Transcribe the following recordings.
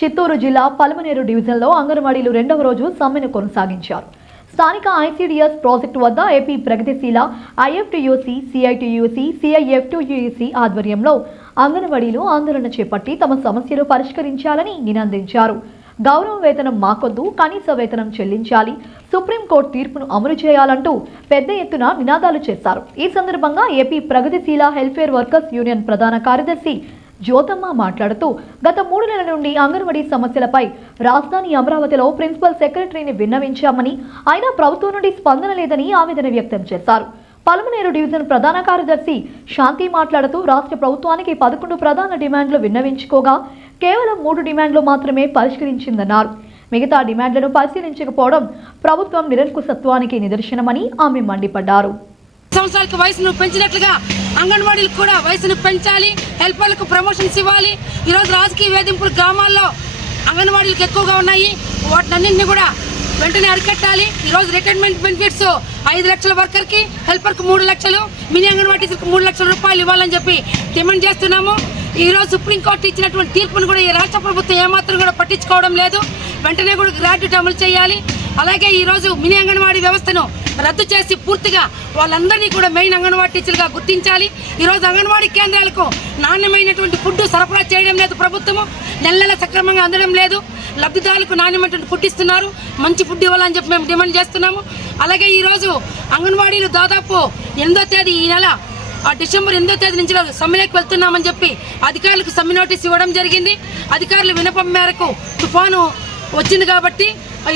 చిత్తూరు జిల్లా పలమనేరు డివిజన్లో అంగన్వాడీలు రెండవ రోజు సమ్మెను కొనసాగించారు. స్థానిక ఐసీడీఎస్ ప్రాజెక్టు వద్ద ఏపీ ప్రగతిశీల ఐఎఫ్టీయూసీ, సిఐటియూసీ, సిఐఎఫ్టీయూసీ ఆధ్వర్యంలో అంగన్వాడీలు ఆందోళన చేపట్టి తమ సమస్యలు పరిష్కరించాలని నినదించారు. గౌరవ వేతనం మాకొద్దు, కనీస వేతనం చెల్లించాలి, సుప్రీంకోర్టు తీర్పును అమలు చేయాలంటూ పెద్ద ఎత్తున నినాదాలు చేశారు. ఈ సందర్భంగా ఏపీ ప్రగతిశీల హెల్ఫేర్ వర్కర్స్ యూనియన్ ప్రధాన కార్యదర్శి జ్యోతమ్మ మాట్లాడుతూ గత 3 నెలల నుండి అంగన్వాడీ సమస్యలపై రాజధాని అమరావతిలో ప్రిన్సిపల్ సెక్రటరీని విన్నవించామని, అయినా ప్రభుత్వం నుండి స్పందన లేదని ఆవేదన వ్యక్తం చేశారు. పలమనేరు డివిజన్ ప్రధాన కార్యదర్శి శాంతి మాట్లాడుతూ రాష్ట్ర ప్రభుత్వానికి 11 ప్రధాన డిమాండ్లు విన్నవించుకోగా కేవలం 3 డిమాండ్లు మాత్రమే పరిష్కరించిందన్నారు. మిగతా డిమాండ్లను పరిశీలించకపోవడం ప్రభుత్వం నిరంకుశత్వానికి నిదర్శనమని ఆమె మండిపడ్డారు. సంవత్సరాలకు వయసును పెంచినట్లుగా అంగన్వాడీలకు కూడా వయసును పెంచాలి, హెల్పర్లకు ప్రమోషన్స్ ఇవ్వాలి. ఈరోజు రాజకీయ వేధింపులు గ్రామాల్లో అంగన్వాడీలకు ఎక్కువగా ఉన్నాయి. వాటినన్నింటినీ కూడా వెంటనే అరికట్టాలి. ఈరోజు రిటైర్మెంట్ బెనిఫిట్స్ 5 లక్షల వర్కర్కి, హెల్పర్కి 3 లక్షలు, మినీ అంగన్వాడీ టీచర్కి 3 లక్షల రూపాయలు ఇవ్వాలని చెప్పి డిమాండ్ చేస్తున్నాము. ఈరోజు సుప్రీంకోర్టు ఇచ్చినటువంటి తీర్పును కూడా ఈ రాష్ట్ర ప్రభుత్వం ఏమాత్రం కూడా పట్టించుకోవడం లేదు. వెంటనే కూడా గ్రాడ్యుయేట్ అమలు చేయాలి. అలాగే ఈరోజు మినీ అంగన్వాడీ వ్యవస్థను రద్దు చేసి పూర్తిగా వాళ్ళందరినీ కూడా మెయిన్ అంగన్వాడీ టీచర్గా గుర్తించాలి. ఈరోజు అంగన్వాడీ కేంద్రాలకు నాణ్యమైనటువంటి ఫుడ్ సరఫరా చేయడం లేదు ప్రభుత్వము, నెల సక్రమంగా అందడం లేదు. లబ్ధిదారులకు నాణ్యమైనటువంటి ఫుడ్ ఇస్తున్నారు, మంచి ఫుడ్ ఇవ్వాలని చెప్పి మేము డిమాండ్ చేస్తున్నాము. అలాగే ఈరోజు అంగన్వాడీలు దాదాపు 8వ తేదీ ఈ నెల డిసెంబర్ 8వ తేదీ నుంచి సమ్మెలోకి వెళ్తున్నామని చెప్పి అధికారులకు సమ్మె నోటీస్ ఇవ్వడం జరిగింది. అధికారుల విన్నపం మేరకు తుఫాను వచ్చింది కాబట్టి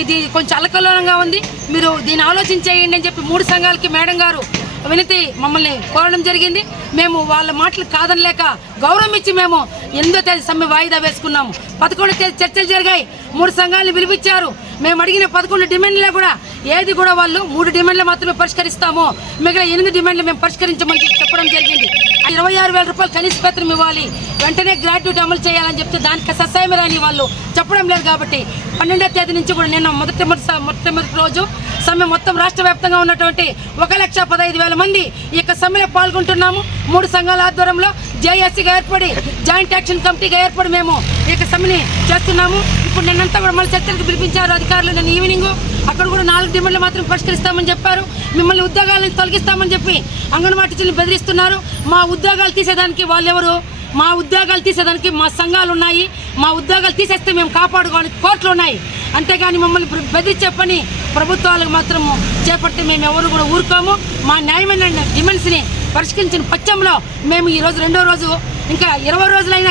ఇది కొంచెం అల్లకల్లోలంగా ఉంది, మీరు దీన్ని ఆలోచించేయండి అని చెప్పి 3 సంఘాలకి మేడం గారు వినతి మమ్మల్ని కోరడం జరిగింది. మేము వాళ్ళ మాటలు కాదనలేక గౌరవం ఇచ్చి మేము 8వ తేదీ సమ్మె వాయిదా వేసుకున్నాము. 11వ తేదీ చర్చలు జరిగాయి, 3 సంఘాలను పిలిపించారు. మేము అడిగిన 11 డిమాండ్లో కూడా ఏది కూడా వాళ్ళు 3 డిమాండ్లు మాత్రమే పరిష్కరిస్తాము, మిగిలిన 8 డిమాండ్లు మేము పరిష్కరించమని చెప్పడం జరిగింది. 26,000 రూపాయలు కనీస వేతనం ఇవ్వాలి, వెంటనే గ్రాడ్యుయేట్ అమలు చేయాలని చెప్తే దానికి సహాయం రాని వాళ్ళు చెప్పడం లేదు. కాబట్టి 12వ తేదీ నుంచి కూడా నిన్న మొట్టమొదటి రోజు సమ్మె మొత్తం రాష్ట్ర వ్యాప్తంగా ఉన్నటువంటి 1,15,000 మంది ఈ యొక్క సమ్మెలో పాల్గొంటున్నాము. 3 సంఘాల ఆధ్వర్యంలో జేఏసీగా ఏర్పడి, జాయింట్ యాక్షన్ కమిటీగా ఏర్పడి మేము ఈ యొక్క సమ్మెని చేస్తున్నాము. ఇప్పుడు నిన్నంతా కూడా మళ్ళీ చర్చలకు పిలిపించారు అధికారులు. నిన్న ఈవినింగ్ అక్కడ కూడా 4 డిమాండ్లు మాత్రం పరిష్కరిస్తామని చెప్పారు. మిమ్మల్ని ఉద్యోగాలను తొలగిస్తామని చెప్పి అంగన్వాడీ టీచర్లు బెదిరిస్తున్నారు. మా ఉద్యోగాలు తీసేదానికి వాళ్ళెవరు? మా ఉద్యోగాలు తీసేదానికి మా సంఘాలు ఉన్నాయి. మా ఉద్యోగాలు తీసేస్తే మేము కాపాడుకోవడానికి కోర్టులు ఉన్నాయి. అంతేగాని మమ్మల్ని బెదిరించే పని ప్రభుత్వాలకు మాత్రము చేపడితే మేము ఎవరు కూడా ఊరుకోము. మా న్యాయమైన డిమాండ్స్ని పరిష్కరించిన పక్షంలో మేము ఈరోజు 2వ రోజు ఇంకా 20 రోజులైనా